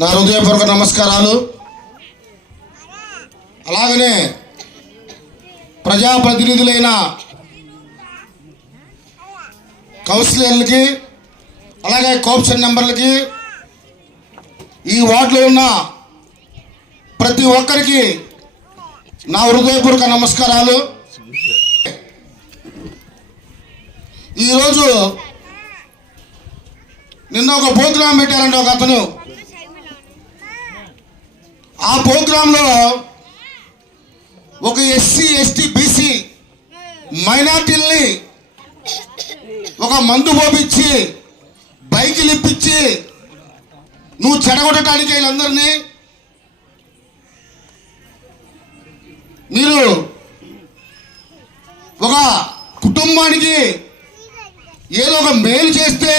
నా హృదయపూర్వక నమస్కారాలు. అలాగనే ప్రజాప్రతినిధులైన కౌన్సిలర్లకి, అలాగే కోఆప్షన్ మెంబర్లకి, ఈ వార్డులో ఉన్న ప్రతి ఒక్కరికి నా హృదయపూర్వక నమస్కారాలు. ఈరోజు నిన్న ఒక ప్రోగ్రాం పెట్టారండి ఒక అతను. ఆ ప్రోగ్రాంలో ఒక ఎస్సీ, ఎస్టీ, బీసీ మైనార్టీల్ని ఒక మందు పోపించి బైకులు ఇప్పించి నువ్వు చెడగొట్టడానికి వీళ్ళందరినీ మీరు ఒక కుటుంబానికి ఏదో ఒక మేలు చేస్తే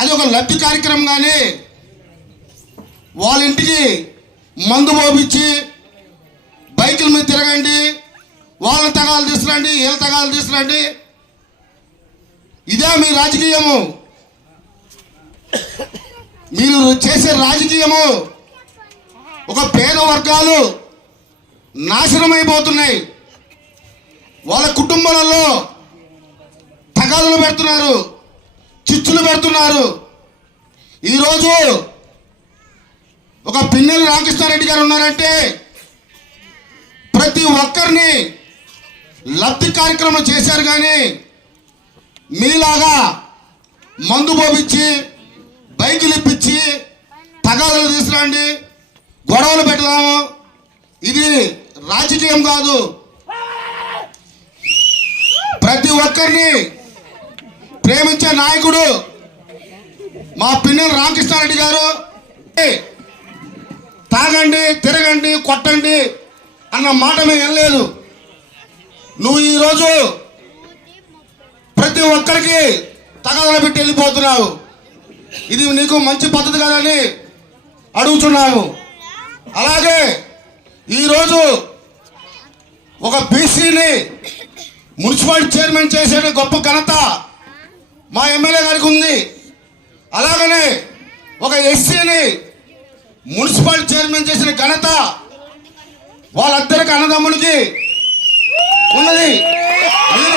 అది ఒక లబ్ధి కార్యక్రమం, కానీ వాళ్ళ ఇంటికి మందు పోపించి బైకుల మీద తిరగండి, వాళ్ళ తగాలు తీసుకురండి, వీళ్ళ తగాలు తీసుకురండి, ఇదే మీ రాజకీయము. మీరు చేసే రాజకీయము ఒక పేద వర్గాలు నాశనమైపోతున్నాయి. వాళ్ళ కుటుంబాలలో తగాదులు పెడుతున్నారు, చిచ్చులు పెడుతున్నారు. ఈరోజు ఒక పిన్నెల రామకృష్ణారెడ్డి గారు ఉన్నారంటే ప్రతి ఒక్కరిని లబ్ధి కార్యక్రమం చేశారు, కానీ మీలాగా మందు పోపించి బైకులు ఇప్పించి తగాదులు తీసుకురండి, గొడవలు పెట్టదాము, ఇది రాజకీయం కాదు. ప్రతి ఒక్కరిని ప్రేమించే నాయకుడు మా పిన్నెల రామకృష్ణారెడ్డి గారు. తాగండి, తిరగండి, కొట్టండి అన్న మాట మేము వినలేదు. నువ్వు ఈరోజు ప్రతి ఒక్కరికి తగాదాలు పెట్టి వెళ్ళిపోతున్నావు. ఇది నీకు మంచి పద్ధతి కాదని అడుగుతున్నాము. అలాగే ఈరోజు ఒక బీసీని మున్సిపాలిటీ చైర్మన్ చేసే గొప్ప ఘనత మా ఎమ్మెల్యే గారికి ఉంది. అలాగనే ఒక ఎస్సీని మున్సిపాలిటీ చైర్మన్ చేసిన ఘనత వాళ్ళిద్దరికి అన్నదమ్ములకి ఉన్నది. మీరు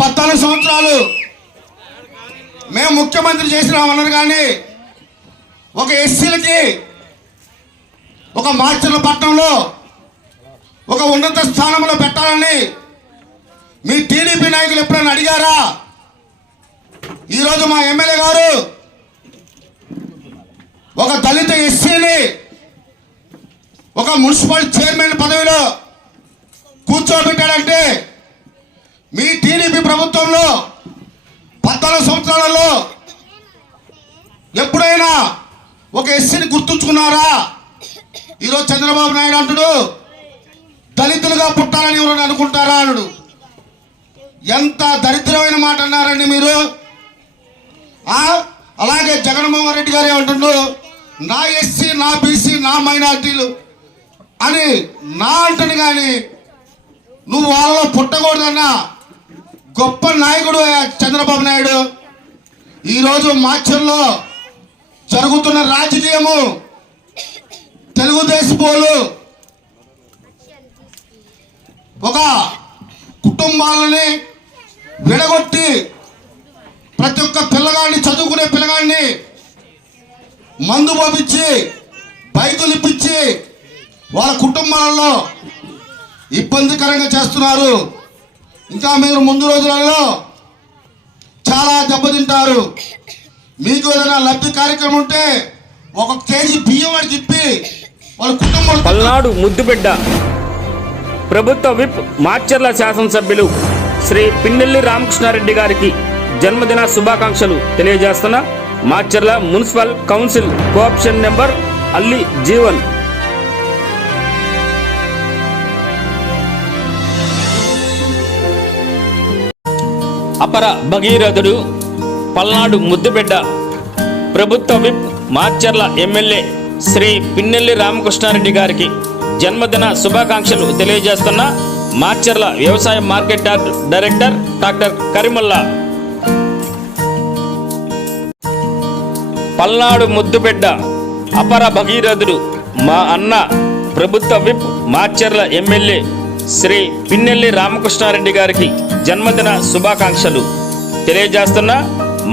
14 సంవత్సరాలు మేము ముఖ్యమంత్రి చేసినామన్నారు, కానీ ఒక ఎస్సీలకి ఒక మార్చర్ల పట్టణంలో ఒక ఉన్నత స్థానంలో పెట్టాలని మీ టీడీపీ నాయకులు ఎప్పుడైనా అడిగారా? ఈరోజు మా ఎమ్మెల్యే గారు ఒక దళిత ఎస్సీని ఒక మున్సిపల్ చైర్మన్ పదవిలో కూర్చోబెట్టాడంటే మీ టీడీపీ ప్రభుత్వంలో 14 సంవత్సరాలలో ఎప్పుడైనా ఒక ఎస్సీని గుర్తుంచుకున్నారా? ఈరోజు చంద్రబాబు నాయుడు అంటుడు దళితులుగా పుట్టాలని ఎవరైనా అనుకుంటారా అన్నాడు. ఎంత దరిద్రమైన మాట అన్నారండి మీరు. అలాగే జగన్మోహన్ రెడ్డి గారు ఏమంటుండు, నా ఎస్సీ, నా బీసీ, నా మైనార్టీలు అని నా అంటాను, కానీ నువ్వు వాళ్ళలో పుట్టకూడదన్న గొప్ప నాయకుడు చంద్రబాబు నాయుడు. ఈరోజు మాచర్లో జరుగుతున్న రాజకీయము తెలుగుదేశపోలు ఒక కుటుంబాలని విడగొట్టి ప్రతి ఒక్క పిల్లగాడిని, చదువుకునే పిల్లగాడిని మందు పంపించి బైకులు ఇప్పించి వాళ్ళ కుటుంబాలలో ఇబ్బందికరంగా చేస్తున్నారు. ఇంకా మీరు ముందు రోజులలో చాలా దెబ్బతింటారు. మీకు ఏదైనా లబ్ధి కార్యక్రమం ఉంటే 1 కేజీ బియ్యం వాడికి ఇప్పి వాళ్ళ కుటుంబం. పల్నాడు ముద్దుబిడ్డ ప్రభుత్వ విప్ మార్చర్ల శాసనసభ్యులు శ్రీ పిన్నెల్లి రామకృష్ణారెడ్డి గారికి జన్మదిన శుభాకాంక్షలు తెలియజేస్తున్న Macherla municipal council co-option number Alli Jeevan. అపర భగీరథుడు పల్నాడు ముద్దుబిడ్డ ప్రభుత్వ విప్ మార్చర్ల ఎమ్మెల్యే శ్రీ పిన్నెల్లి రామకృష్ణారెడ్డి గారికి జన్మదిన శుభాకాంక్షలు తెలియజేస్తున్న మాచర్ల వ్యవసాయ market director doctor Karimalla. Palnadu ముద్దుబిడ్డ అపర భగీరథుడు మా అన్న ప్రభుత్వ విప్ మాచర్ల ఎమ్మెల్యే శ్రీ పిన్నెల్లి రామకృష్ణారెడ్డి గారికి జన్మదిన శుభాకాంక్షలు తెలియజేస్తున్న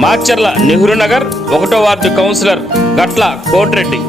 మాచర్ల నెహ్రూ నగర్ 1వ వార్డు కౌన్సిలర్ గట్ల కోటిరెడ్డి.